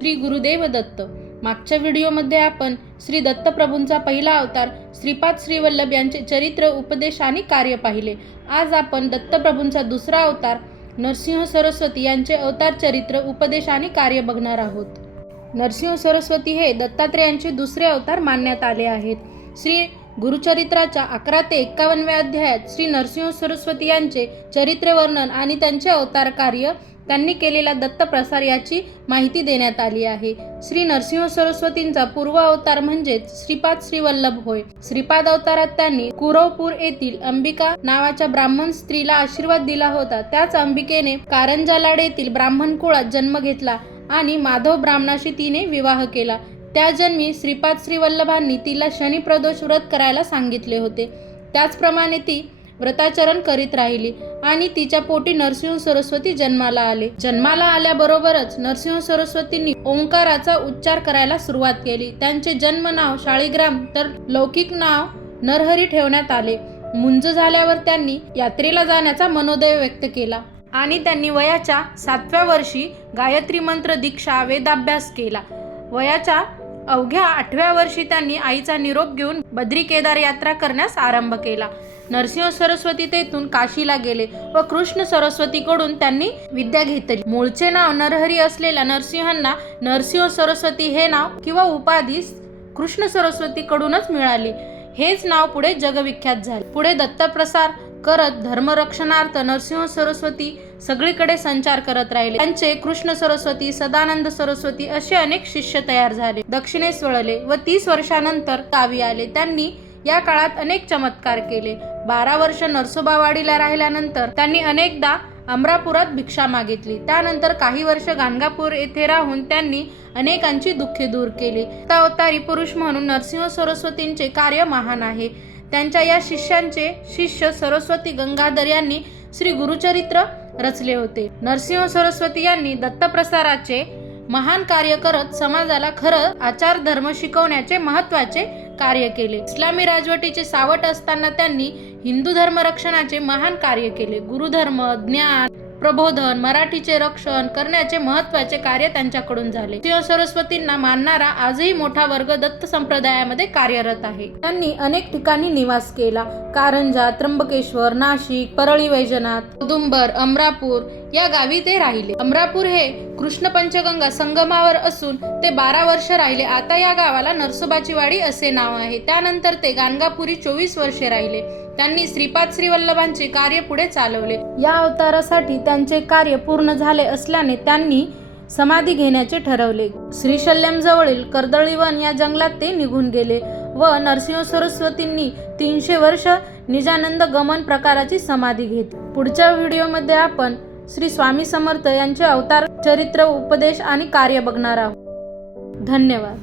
श्री गुरुदेव दत्त. मागच्या व्हिडिओमध्ये आपण श्री दत्तप्रभूंचा पहिला अवतार श्रीपाद श्रीवल्लभ यांचे चरित्र उपदेश आणि कार्य पाहिले. आज आपण दत्तप्रभूंचा दुसरा अवतार नरसिंह सरस्वती यांचे अवतार चरित्र उपदेश आणि कार्य बघणार आहोत. नरसिंह सरस्वती हे दत्तात्रेयांचे दुसरे अवतार मानण्यात आले आहेत. श्री गुरुचरित्राच्या अकरा ते एक्कावनव्या अध्यायात श्री नरसिंह सरस्वती यांचे चरित्र वर्णन आणि त्यांचे अवतार कार्य त्यांनी केलेला दत्तप्रसार याची माहिती देण्यात आली आहे. श्री नरसिंह सरस्वतींचा पूर्व अवतार म्हणजेच श्रीपाद श्रीवल्लभ होय. श्रीपाद अवतारात त्यांनी कुरवपूर येथील अंबिका नावाच्या ब्राह्मण स्त्रीला आशीर्वाद दिला होता. त्याच अंबिकेने कारंजालाड येथील ब्राह्मण कुळात जन्म घेतला आणि माधव ब्राह्मणाशी तिने विवाह केला. त्या जन्मी श्रीपाद श्रीवल्लभांनी तिला शनिप्रदोष व्रत करायला सांगितले होते. त्याचप्रमाणे ती व्रताचरण करीत राहिली आणि तिच्या पोटी नरसिंह सरस्वती जन्माला आले. जन्माला आल्याबरोबरच नरसिंह सरस्वतींनी ओंकाराचा उच्चार करायला सुरुवात केली. त्यांचे जन्म नाव शाळीग्राम तर लौकिक नाव नरहरी ठेवण्यात आले. मुंज झाल्यावर त्यांनी यात्रेला जाण्याचा मनोदय व्यक्त केला आणि त्यांनी वयाच्या सातव्या वर्षी गायत्री मंत्र दीक्षा वेदाभ्यास केला. वयाच्या अवघ्या आठव्या वर्षी त्यांनी आईचा निरोप घेऊन बद्री केदार यात्रा करण्यास आरंभ केला. नरसिंह सरस्वती तेथून काशीला गेले व कृष्ण सरस्वतीकडून त्यांनी विद्या घेतली. मूळचे नाव नरहरी असलेल्या नरसिंहांना नरसिंह सरस्वती हे नाव किंवा उपाधी कृष्ण सरस्वतीकडूनच मिळाली. हेच नाव पुढे जगविख्यात झाले. पुढे दत्तप्रसार करत धर्मरक्षणार्थ नरसिंह सरस्वती सगळीकडे संचार करत राहिले. त्यांचे कृष्ण सरस्वती सदानंद सरस्वती असे अनेक शिष्य तयार झाले. दक्षिणेस वळले व तीस वर्षानंतर गावी आले. त्यांनी या काळात अनेक चमत्कार केले. बारा वर्ष नरसोबावाडीला राहिल्यानंतर त्यांनी अनेकदा अमरापुरात भिक्षा मागितली. त्यानंतर काही वर्ष गाणगापूर येथे राहून त्यांनी अनेकांची दुःखे दूर केली. अवतारी पुरुष म्हणून नरसिंह सरस्वतींचे कार्य महान आहे. त्यांच्या या शिष्यांचे शिष्य सरस्वती गंगाधर यांनी श्री गुरुचरित्र रचले होते. नरसिंह सरस्वती यांनी दत्तप्रसाराचे महान कार्य करत समाजाला खरं आचार धर्म शिकवण्याचे महत्त्वाचे कार्य केले. इस्लामी राजवटीचे सावट असताना त्यांनी हिंदू धर्म रक्षणाचे महान कार्य केले. गुरुधर्म ज्ञान प्रबोधन मराठीचे रक्षण करण्याचे महत्त्वाचे कार्य त्यांच्याकडून झाले. सिंह सरस्वतींना मानणारा आजही मोठा वर्ग दत्त संप्रदायामध्ये कार्यरत आहे. त्यांनी अनेक ठिकाणी निवास केला. कारंजा त्र्यंबकेश्वर नाशिक परळी वैजनाथ कुदुंबर अमरापूर या गावी ते राहिले. अमरापूर हे कृष्ण पंचगंगा संगमावर असून ते बारा वर्ष राहिले. आता या गावाला नरसोबाची वाडी असे नाव आहे. त्यानंतर ते गाणगापुरी चोवीस वर्षे राहिले. त्यांनी श्रीपाद श्रीवल्लभांचे कार्य पुढे चालवले. या अवतारासाठी त्यांचे कार्य पूर्ण झाले असल्याने त्यांनी समाधी घेण्याचे ठरवले. श्रीशल्यम जवळील कर्दळीवन या जंगलात ते निघून गेले व नरसिंह सरस्वतींनी तीनशे वर्ष निजानंद गमन प्रकाराची समाधी घेतली. पुढच्या व्हिडिओमध्ये आपण श्री स्वामी समर्थ यांचे अवतार चरित्र उपदेश आणि कार्य बघणार आहोत. धन्यवाद.